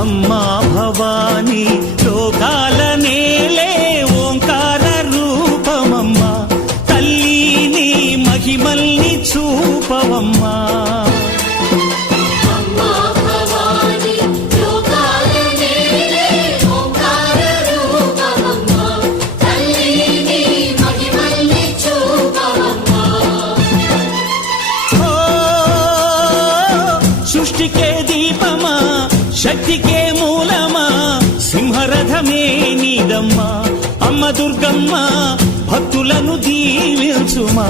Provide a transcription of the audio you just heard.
అమ్మా భవానీ లోకాల నేలే ఓంకార రూపమమ్మా తల్లి నీ మహిమల్ని చూపవమ్మా సృష్టికే దీపమా శక్తికే మూలమా సింహరథమే నీదమ్మా అమ్మ దుర్గమ్మ భక్తులను దీవించుమా